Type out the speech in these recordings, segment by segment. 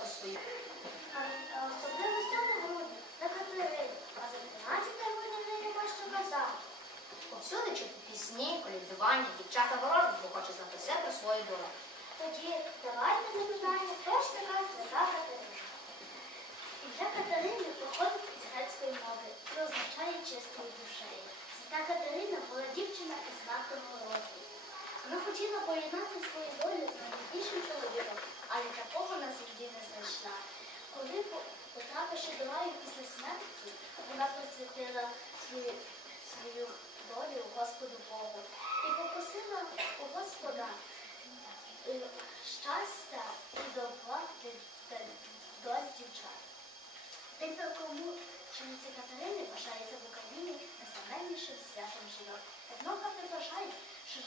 А, а особливо 7 грудня на Катерині, а за 13 грудня вже нема що казати. Повсюди чути пісні, колядування, дівчата ворожуть, бо хочуть знати все про свою долю. Тоді давайте запитання, хто ж така свята Катерина? Ім'я Катерини походить із грецької мови і означає чистою душею. Свята Катерина була дівчина із знаками роду. Вона хотіла поєднати свою долю з найбільшим чоловіком, але такого на землі не знайшла. Коли потрапивши до раю після смерті, вона присвятила свою, свою долю Господу Богу і попросила у Господа е, щастя і добра доль дівчат. День великомучениці Катерини вважається в Україні найсамельнішим святом жінок. Етнографи вважають, що,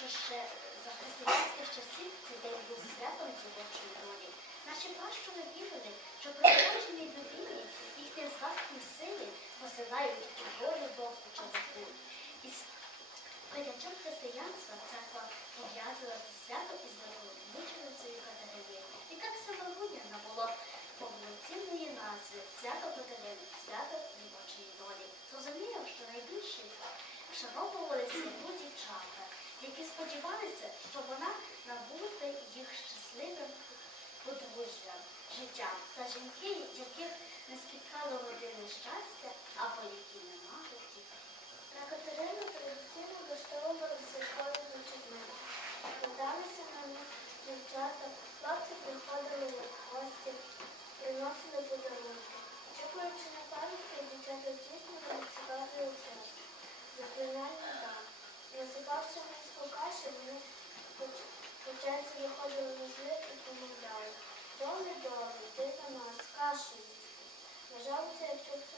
що ще за християнських часів цей день був святом жіночої долі. Наші пращури вірили, що при народженій людині їхні здатні сили посилають волю Богу. І з прийняттям християнства церква пов'язала це свято із великомученицею так саме грудня набуло повноцінної назви свято Катерини, свято дівочої долі. Зрозуміло, що найбільше шановували святу дівчата, які сподівалися, що вона набуде їх щасливим подружжям, життям та жінки, яких не спіткало родини щастя або які не мали дітей. На Катерину традиційно влаштовували святкові вечорниці. Складалися на них дівчата, хлопці приходили в гості, приносили подарунки. Чекаючи на пам'ятки, дівчата здійснювали цікавий участь, заклинальний дар. Насипавши міську каші, вони по черзі виходили злив і помовляли. Доми добре, ти на нас, кашу їсти. Вважалося, якщо в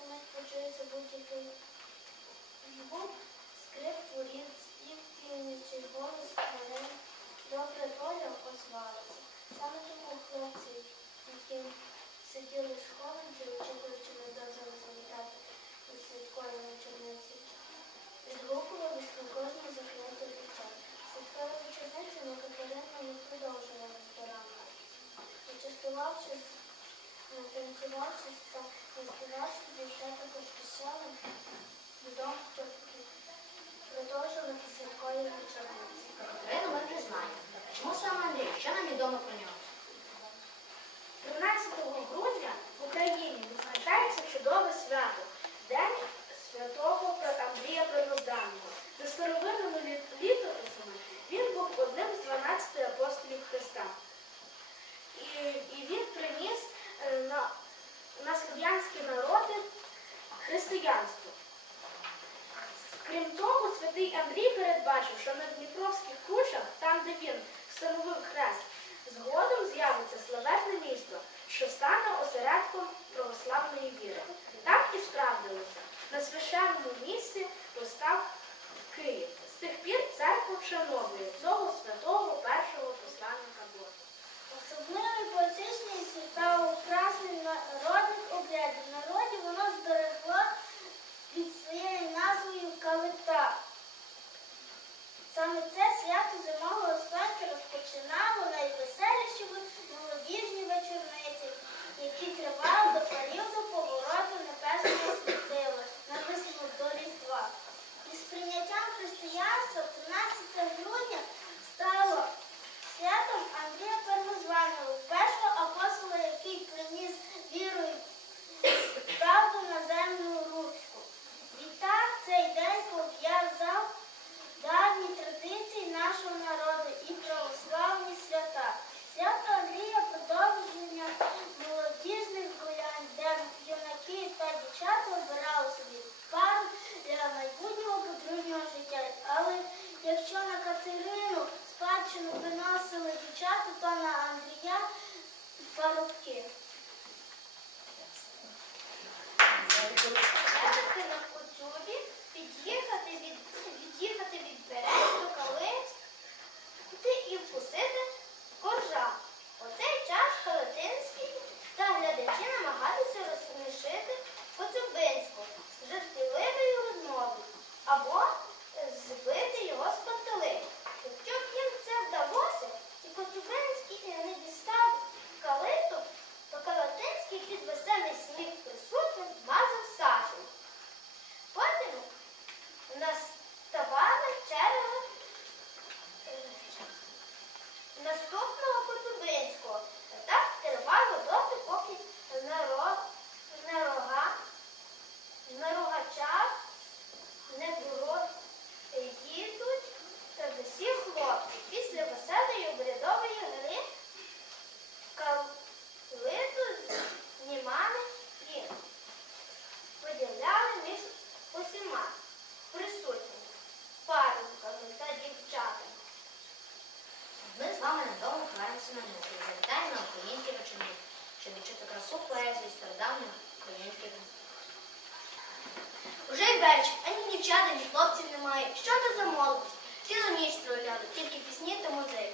що тільки пісні та музики.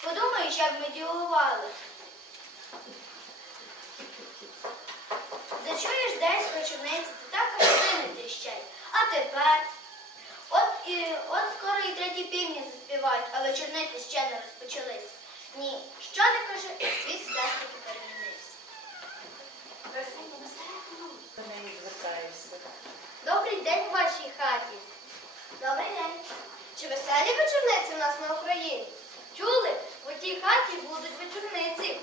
Подумаєш, як ми ділували. Зачуєш десь починеться, ти так картини тріщать. А тепер. От і, от скоро і треті півні заспівають, але черниці ще не розпочались. Ні, що не каже, світ все ж таки перемінився. Добрий день у вашій хаті. Добрий день. Чи веселі вечорниці в нас на Україні? Чули, в отій хаті будуть вечорниці.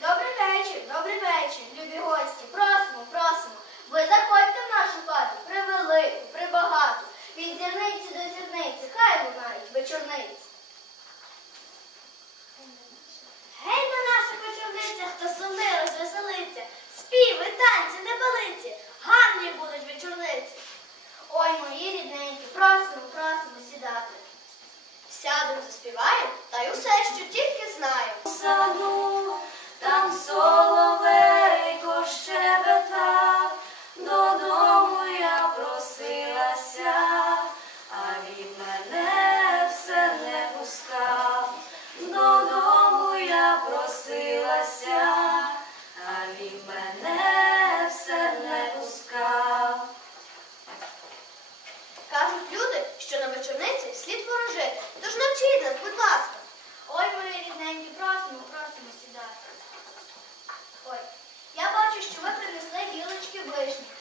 Добрий вечір, добрий вечір, любі гості. Просимо, просимо. Ви заходьте в нашу хату превелику, прибагату. Від зірниці до зірниці. Хай лунають вечорниці. Гей на наших вечорницях хто сумний розвеселиться. Співи, танці, не небалиці. Гарні будуть вечорниці. Ой, мої рідні. співаю та й усе, що тільки знаю. beijo.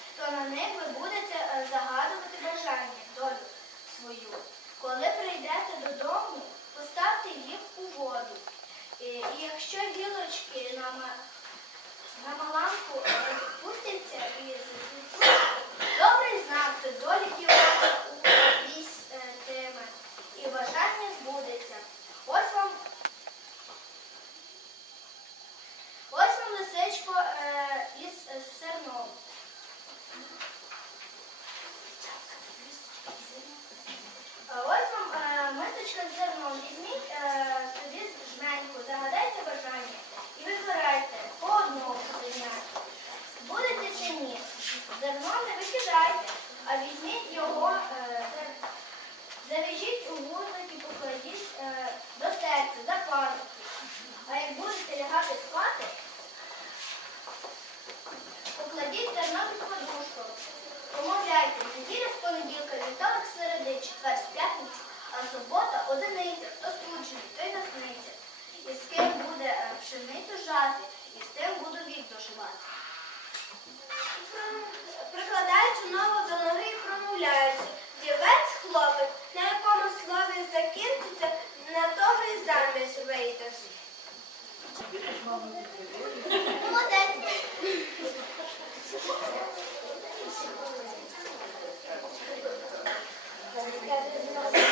вийдеш. Молодець. Thank you.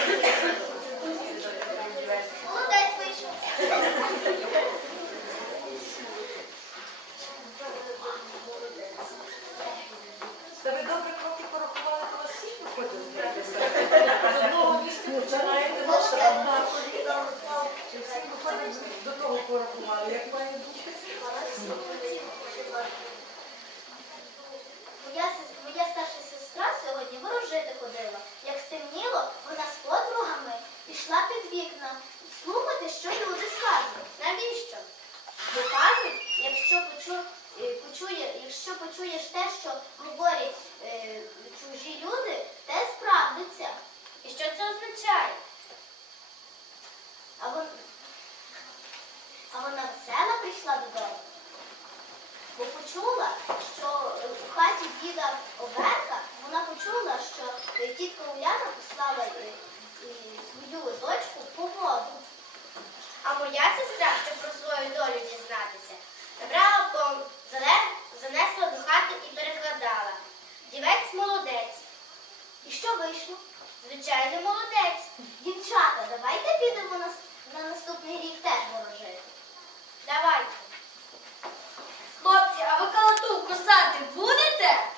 порахували, як має бути. Моя, моя старша сестра сьогодні ворожити ходила. Як стемніло, вона з подругами пішла під вікна. вийшло. Звичайно, молодець. Дівчата, давайте підемо на, на наступний рік теж ворожити. Давайте. Хлопці, а ви калату косати будете?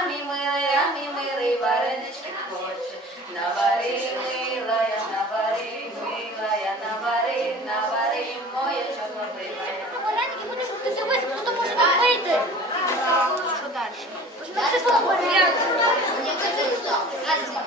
я милий, я милий, варенички хоче. Навари, мила, я навари, мила, я навари, навари, моє чорнобриве. Вареники будеш ти дивись, хто то може не вийти. Що далі? Далі що? Далі що?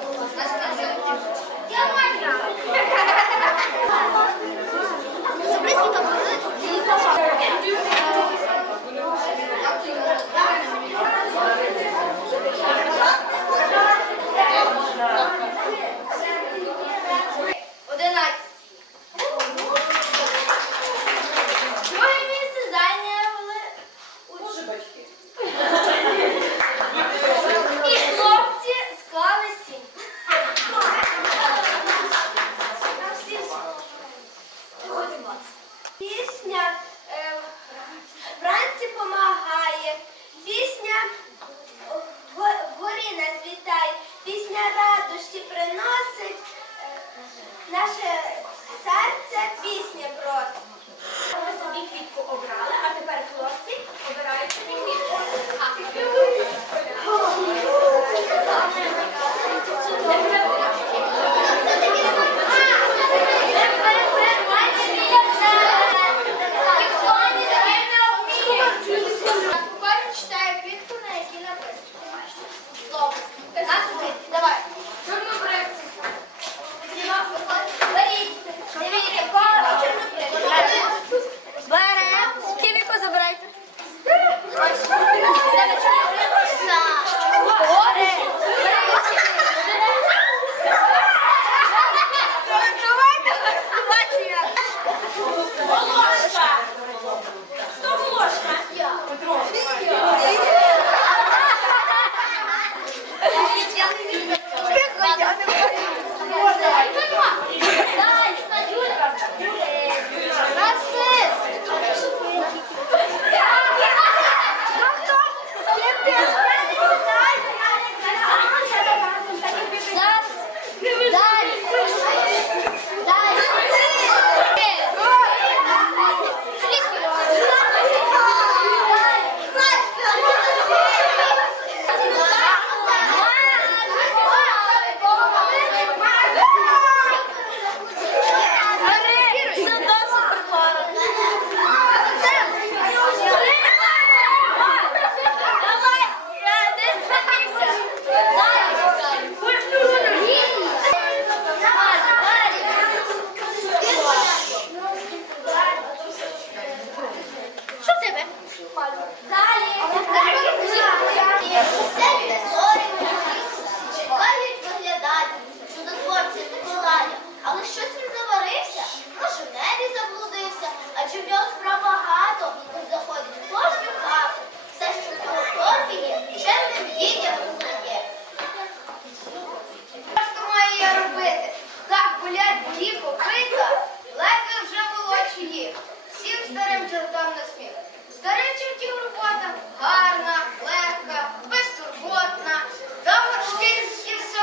Робота гарна, легка, безтурботна, до горшки і все.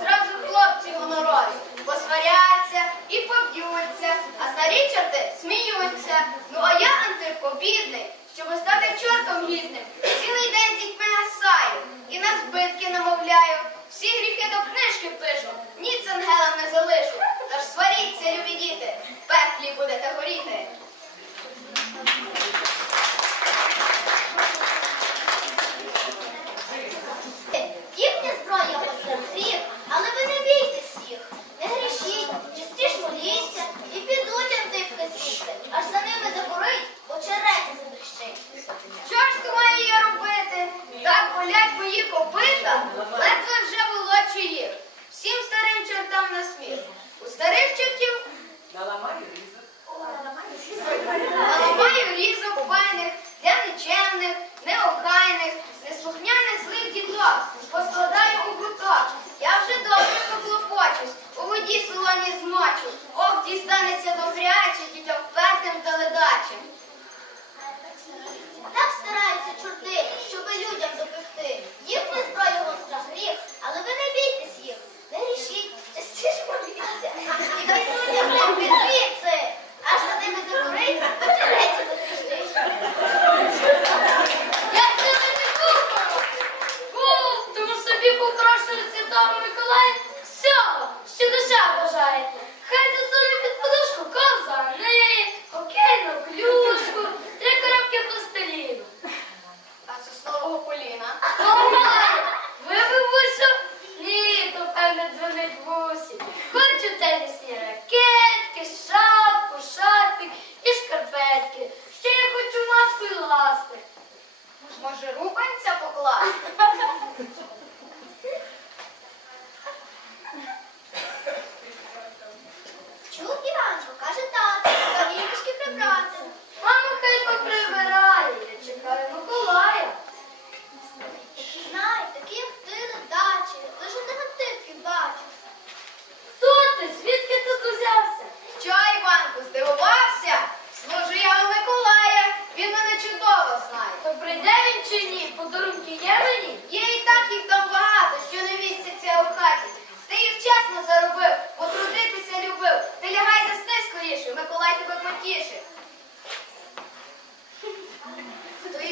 Зразу хлопці гонорові посваряться і поб'ються, а старі чорти сміються. Ну а я, Антипо, бідний, щоб стати чортом гідним. Цілий день дітьми гасаю і на збитки намагаю.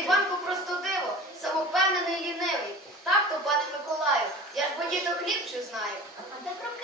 Іванку просто диво, самовпевнений лінивий. Так то, пане Миколаю, я ж бо діток ліпше знаю. А де кропки?